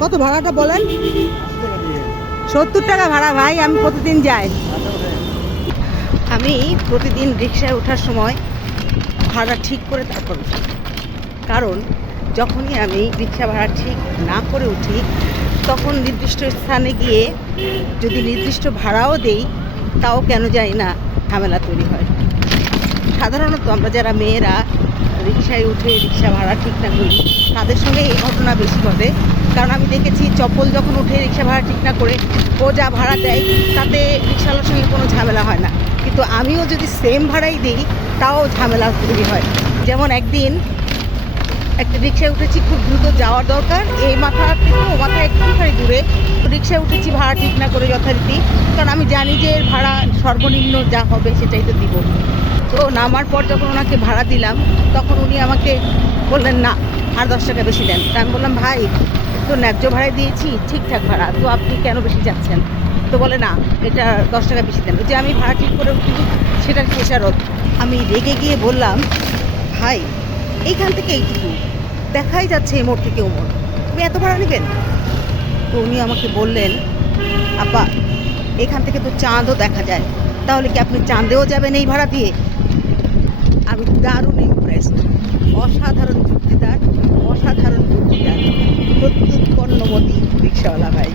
কত ভাড়াটা বলেন? 70 টাকা ভাড়া ভাই, আমি প্রতিদিন যাই। আমি প্রতিদিন রিক্সায় ওঠার সময় ভাড়া ঠিক করে তারপর উঠি, কারণ যখনই আমি রিক্সা ভাড়া ঠিক না করে উঠি তখন নির্দিষ্ট স্থানে গিয়ে যদি নির্দিষ্ট ভাড়াও দেই তাও কেন জানি না ঝামেলা তৈরি হয়। সাধারণত আমরা যারা মেয়েরা রিক্সায় উঠে রিক্সা ভাড়া ঠিক না করি তাদের সঙ্গে এই ঘটনা বেশি ঘটে। কারণ আমি দেখেছি চপ্পল যখন উঠে রিক্সা ভাড়া ঠিক না করে ও যা ভাড়া দেয় তাতে রিক্সাওয়ালার সঙ্গে কোনো ঝামেলা হয় না, কিন্তু আমিও যদি সেম ভাড়াই দিই তাও ঝামেলা তৈরি হয়। যেমন একদিন একটা রিক্সায় উঠেছি, খুব দ্রুত যাওয়ার দরকার, এই মাথা থেকে ও মাথা একটুখানি দূরে, রিক্সায় উঠেছি ভাড়া ঠিক না করে যথারীতি, কারণ আমি জানি যে এর ভাড়া সর্বনিম্ন যা হবে সেটাই তো দিব। তো নামার পর যখন ওনাকে ভাড়া দিলাম তখন উনি আমাকে বললেন না আর 10 টাকা বেশি দেন। তা আমি বললাম ভাই তো ন্যায্য ভাড়ায় দিয়েছি, ঠিকঠাক ভাড়া, তো আপনি কেন বেশি যাচ্ছেন? তো বলে না এটা 10 টাকা বেশি দেন, যে আমি ভাড়া ঠিক করে উঠি সেটার খেসারত। আমি রেগে গিয়ে বললাম ভাই এইখান থেকে এইটুকু দেখাই যাচ্ছে এই মোড় থেকে ও মোড়, তুমি এত ভাড়া নেবেন? তো উনি আমাকে বললেন আপা এখান থেকে তো চাঁদও দেখা যায়, তাহলে কি আপনি চাঁদেও যাবেন এই ভাড়া দিয়ে? আমি দারুণ ইমপ্রেসড। অসাধারণ যুক্তিদার, অসাধারণ বুদ্ধিদার, প্রত্যুৎপন্নমতি রিক্সাওয়ালা ভাই।